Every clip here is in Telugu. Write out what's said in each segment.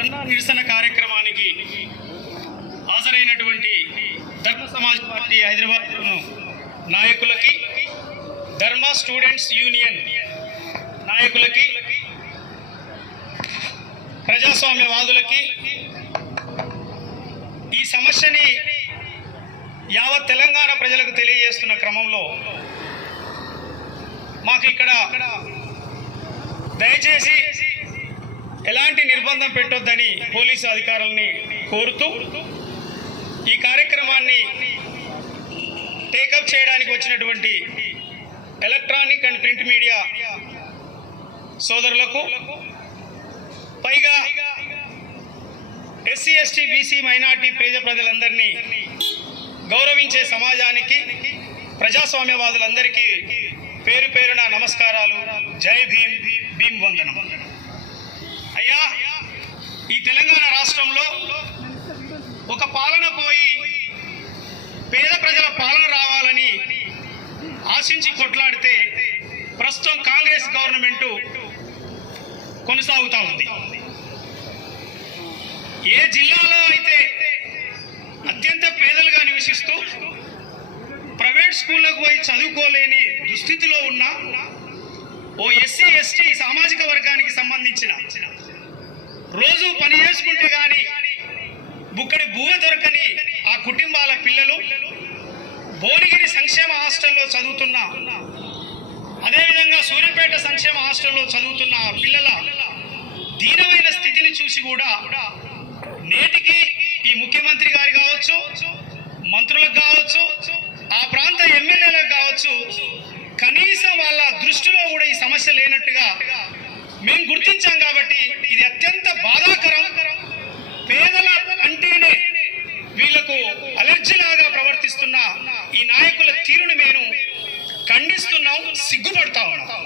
ధర్నా నిరసన కార్యక్రమానికి హాజరైనటువంటి ధర్మ సమాజ్ పార్టీ హైదరాబాద్ నాయకులకి, ధర్మ స్టూడెంట్స్ యూనియన్ నాయకులకి, ప్రజాస్వామ్యవాదులకి, ఈ సమస్యని యావత్ తెలంగాణ ప్రజలకు తెలియజేస్తున్న క్రమంలో మాకు ఇక్కడ దయచేసి ఎలాంటి నిర్బంధం పెట్టొద్దని పోలీసు అధికారులని కోరుతూ ఈ కార్యక్రమాన్ని టేకప్ చేయడానికి వచ్చినటువంటి ఎలక్ట్రానిక్ అండ్ ప్రింట్ మీడియా సోదరులకు, పైగా ఎస్సీ ఎస్టీ బీసీ మైనార్టీ పేద ప్రజలందరినీ గౌరవించే సమాజానికి, ప్రజాస్వామ్యవాదులందరికీ పేరు పేరున నమస్కారాలు. జై భీమ్, భీమ్ వందనం. అయ్యా, ఈ తెలంగాణ రాష్ట్రంలో ఒక పాలన పోయి పేద ప్రజల పాలన రావాలని ఆశించి కొట్లాడితే ప్రస్తుతం కాంగ్రెస్ గవర్నమెంట్ కొనసాగుతూ ఉంది. ఏ జిల్లాలో అయితే అత్యంత పేదలుగా నివసిస్తూ ప్రైవేట్ స్కూళ్ళకు పోయి చదువుకోలేని దుస్థితిలో ఉన్న ఓ ఎస్సీ ఎస్టీ సామాజిక వర్గానికి సంబంధించిన, రోజు పని చేసుకుంటే కానీ బుక్కడి భూమి దొరకని ఆ కుటుంబాల పిల్లలు భువనగిరి సంక్షేమ హాస్టల్లో చదువుతున్న, అదేవిధంగా సూర్యాపేట సంక్షేమ హాస్టల్లో చదువుతున్న పిల్లల దీనమైన స్థితిని చూసి కూడా నేటికి ఈ ముఖ్యమంత్రి గారు కావచ్చు, మంత్రులకు కావచ్చు, ఆ ప్రాంత ఎమ్మెల్యేలకు కావచ్చు, కనీసం వాళ్ళ దృష్టిలో కూడా ఈ సమస్య లేనట్టుగా మేము గుర్తించాం. కాబట్టి ఇది అత్యంత బాధాకరం. పేదల అంటేనే వీళ్లకు అలర్జీలాగా ప్రవర్తిస్తున్న ఈ నాయకుల తీరును మేము ఖండిస్తున్నాం, సిగ్గుపడతా ఉన్నాం.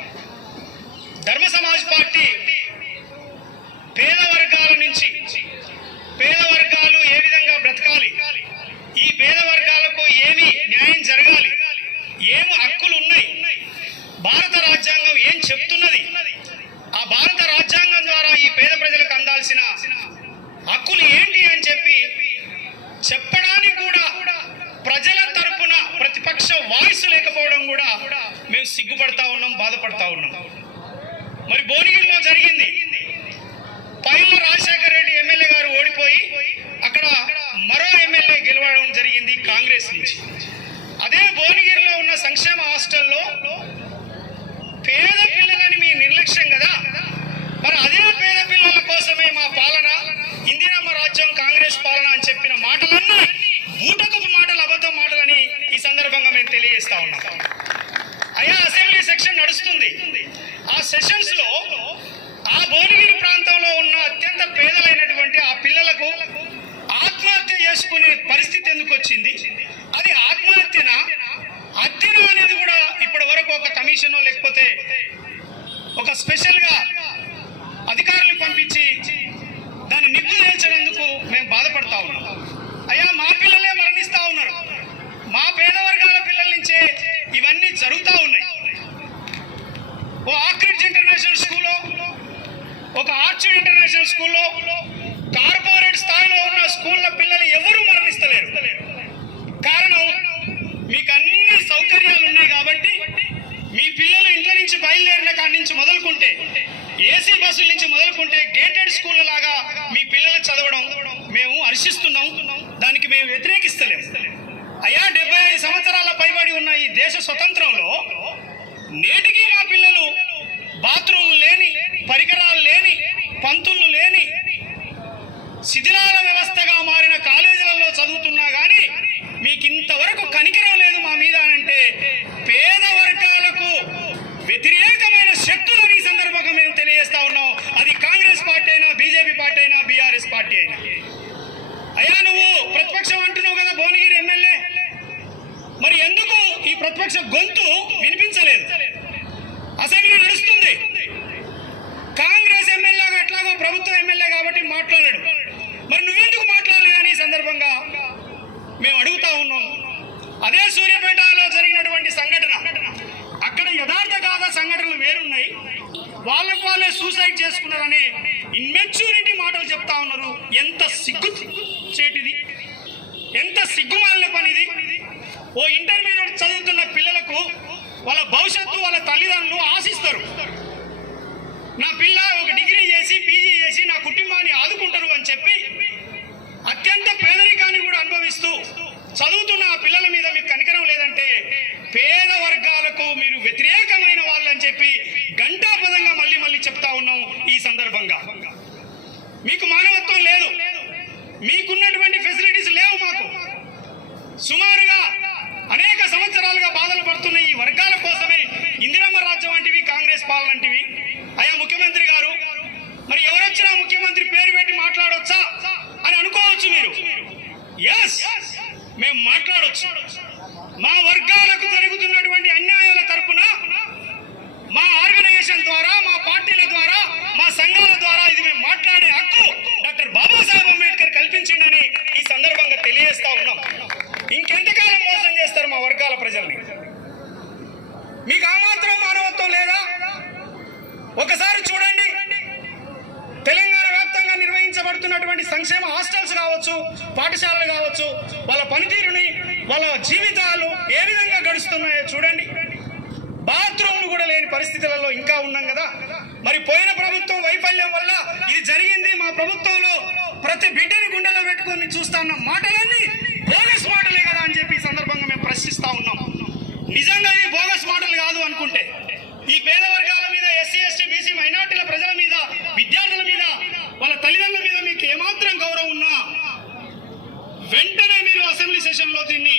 ధర్మ సమాజ్ పార్టీ పేద వర్గాల నుంచి, పేద వర్గాలు ఏ విధంగా బ్రతకాలి, ఈ పేద వర్గాలకు ఏమి న్యాయం జరగాలి, ఏమి హక్కులు ఉన్నాయి, భారత రాజ్యాంగం ఏం చెప్తున్నది, ఆ భారత రాజ్యాంగం ద్వారా ఈ పేద ప్రజలకు అందాల్సిన హక్కులు ఏంటి అని చెప్పి చెప్పడానికి కూడా ప్రజల తరపున ప్రతిపక్ష వాయిస్ లేకపోవడం కూడా మేము సిగ్గుపడతా ఉన్నాం, బాధపడతా ఉన్నాం. మరి భువనగిరిలో జరిగింది, పైల రాజశేఖర రెడ్డి ఎమ్మెల్యే గారు ఓడిపోయి అక్కడ మరో ఎమ్మెల్యే గెలవడం జరిగింది కాంగ్రెస్ నుంచి. అదే భువనగిరిలో ఉన్న సంక్షేమ హాస్టల్లో పేద పిల్లలని మీ నిర్లక్ష్యం కదా, మరి అదే పేద పిల్లల కోసమే మా పాలన, ఇందిరమ్మ రాజ్యం కాంగ్రెస్ పాలన అని చెప్పిన మాటలన్నీ బూటకపు మాటలు, అబద్ధం మాటలని ఈ సందర్భంగా మేము తెలియజేస్తా ఉన్నాం. అయ్యా, అసెంబ్లీ సెషన్ నడుస్తుంది. ఆ సెషన్స్ లో ఆ భువనగిరి ప్రాంతంలో ఉన్న అత్యంత పేదలైనటువంటి ఆ పిల్లలకు ఆత్మహత్య చేసుకునే పరిస్థితి ఎందుకు వచ్చింది? అది ఆత్మహత్యనా, హత్యనా అనేది కూడా ఇప్పటి వరకు ఒక కమిషన్ లేకపోతే ఒక స్పెషల్ గా అధికారులను పంపించి దాన్ని నిగ్గు తేల్చినందుకు మేము బాధపడతా ఉన్నాం. అయ్యా, మా పిల్లలే మరణిస్తా ఉన్నారు, మా పేద వర్గాల పిల్లల నుంచే ఇవన్నీ జరుగుతూ ఉన్నాయి. ఓ ఆక్రిడ్జ్ ఇంటర్నేషనల్ స్కూల్లో, ఒక ఆర్చిడ్ ఇంటర్నేషనల్ స్కూల్లో, కార్పొరేట్ స్థాయిలో ఉన్న స్కూళ్ళ పిల్లలు ఎవరూ మరణిస్తలేరు. కారణం, మీకు అన్ని సౌకర్యాలు ఉన్నాయి కాబట్టి మీ పిల్లలు ఇంట్ల నుంచి బయలుదేరిన కాడి నుంచి మొదలుకుంటే, ఏసీ బస్సుల నుంచి మొదలుకుంటే గేటెడ్ స్కూళ్ళ లాగా మీ పిల్లలు చదవడం మేము హర్షిస్తున్నాం, దానికి మేము వ్యతిరేకిస్తలేము. అయ్యా, 75 సంవత్సరాల పైబడి ఉన్న ఈ దేశ స్వతంత్రంలో నేటికి మా పిల్లలు బాత్రూమ్ లేని, పరికరాలు లేని, పంతులు లేని, శిథిలాల వ్యవస్థగా మారిన కాలేజీలలో చదువుతున్నా కానీ మీకు ఇంతవరకు కనికరం లేదు మా మీద అంటే పేద వర్గాలకు వ్యతిరేకమైన శక్తులను ఈ సందర్భంగా మేము తెలియజేస్తా ఉన్నాం. అది కాంగ్రెస్ పార్టీ అయినా, బీజేపీ పార్టీ అయినా, బీఆర్ఎస్ పార్టీ అయినా. అయ్యా, నువ్వు ప్రతిపక్షం అంటున్నావు కదా భువనగిరి ఎమ్మెల్యే, మరి ఎందుకు ఈ ప్రతిపక్ష గొంతు వినిపించలేదు? అసెంబ్లీ నడుస్తుంది, కాంగ్రెస్ ఎమ్మెల్యేగా ఎట్లాగో ప్రభుత్వ ఎమ్మెల్యే కాబట్టి మాట్లాడాడు, మరి నువ్వెందుకు మాట్లాడలేదని ఈ సందర్భంగా మేము అడుగుతా ఉన్నాం. అదే సూర్యాపేటలో జరిగినటువంటి సంఘటన, అక్కడ యథార్థ గాథ సంఘటనలు వేరున్నాయి, వాళ్ళకు వాళ్ళే సూసైడ్ చేసుకున్నారని ఇన్మెచ్యూరిటీ మాటలు చెప్తా ఉన్నారు. ఎంత సిగ్గు చేటిది, ఎంత సిగ్గుమాలిన పనిది. ఓ ఇంటర్మీడియట్ చదువుతున్న పిల్లలకు వాళ్ళ భవిష్యత్తు వాళ్ళ తల్లిదండ్రులు ఆశిస్తారు. నా పిల్ల ఒక డిగ్రీ చేసి పీజీ చేసి నా కుటుంబాన్ని ఆదుకుంటారు అని చెప్పి అత్యంత పేదరికాన్ని కూడా అనుభవిస్తూ చదువుతున్న ఆ పిల్లల మీద మీకు కనికరం లేదంటే పేద వర్గాలకు మీరు వ్యతిరేకమైన వాళ్ళని చెప్పి ఘంటాపదంగా మళ్ళీ మళ్ళీ చెప్తా ఉన్నాం. ఈ సందర్భంగా మీకు మానవత్వం లేదు, మీకున్నటువంటి ఫెసిలిటీస్ లేవు. మాకు సుమారుగా అనేక సంవత్సరాలుగా బాధలు పడుతున్న ఈ వర్గాల కోసమే ఇందిరమ్మ రాజ్యం వంటివి, కాంగ్రెస్ పాలన వంటివి. అయ్యా ముఖ్యమంత్రి గారు, మరి ఎవరొచ్చినా ముఖ్యమంత్రి పేరు పెట్టి మాట్లాడొచ్చా అని అనుకోవచ్చు మీరు. ఎస్, మేము మాట్లాడొచ్చు. మా వర్గాలకు జరుగుతున్నటువంటి అన్యాయాల తరపున మా ఆర్గనైజేషన్ ద్వారా, మా పార్టీల ద్వారా, మా సంఘాల ద్వారా ఇది మేము మాట్లాడే హక్కు డాక్టర్ బాబాసాహెబ్ అంబేద్కర్ కల్పించిందని ఈ సందర్భంగా తెలియజేస్తా ఉన్నాం. ఇంకెంతకాలం మోసం చేస్తారు మా వర్గాల ప్రజల్ని? మీకు ఆ మాత్రం మానవత్వం లేదా? ఒకసారి చూడండి, తెలంగాణ వ్యాప్తంగా నిర్వహించబడుతున్నటువంటి సంక్షేమ హాస్టల్స్ కావచ్చు, పాఠశాలలు కావచ్చు, వాళ్ళ పనితీరుని, వాళ్ళ జీవితాలు ఏ విధంగా గడుస్తున్నాయో చూడండి. బాత్రూమ్లు కూడా లేని పరిస్థితులలో ఇంకా ఉన్నాం కదా. మరి పోయిన ప్రభుత్వం వైఫల్యం వల్ల ఇది జరిగింది. మా ప్రభుత్వంలో ప్రతి బిడ్డని గుండెలో పెట్టుకొని చూస్తా ఉన్న మాటలన్నీ బోగస్ మాటలే కదా అని చెప్పి ఈ సందర్భంగా మేము ప్రశ్నిస్తా ఉన్నాం. నిజంగా ఇది బోగస్ మాటలు కాదు అనుకుంటే ఈ పేద వర్గాల మీద, ఎస్సీ ఎస్టీ బీసీ మైనార్టీల ప్రజల మీద, విద్యార్థుల మీద, వాళ్ళ తల్లిదండ్రుల మీద మీకు ఏమాత్రం గౌరవం ఉన్నా వెంటనే మీరు అసెంబ్లీ సెషన్ లో దీన్ని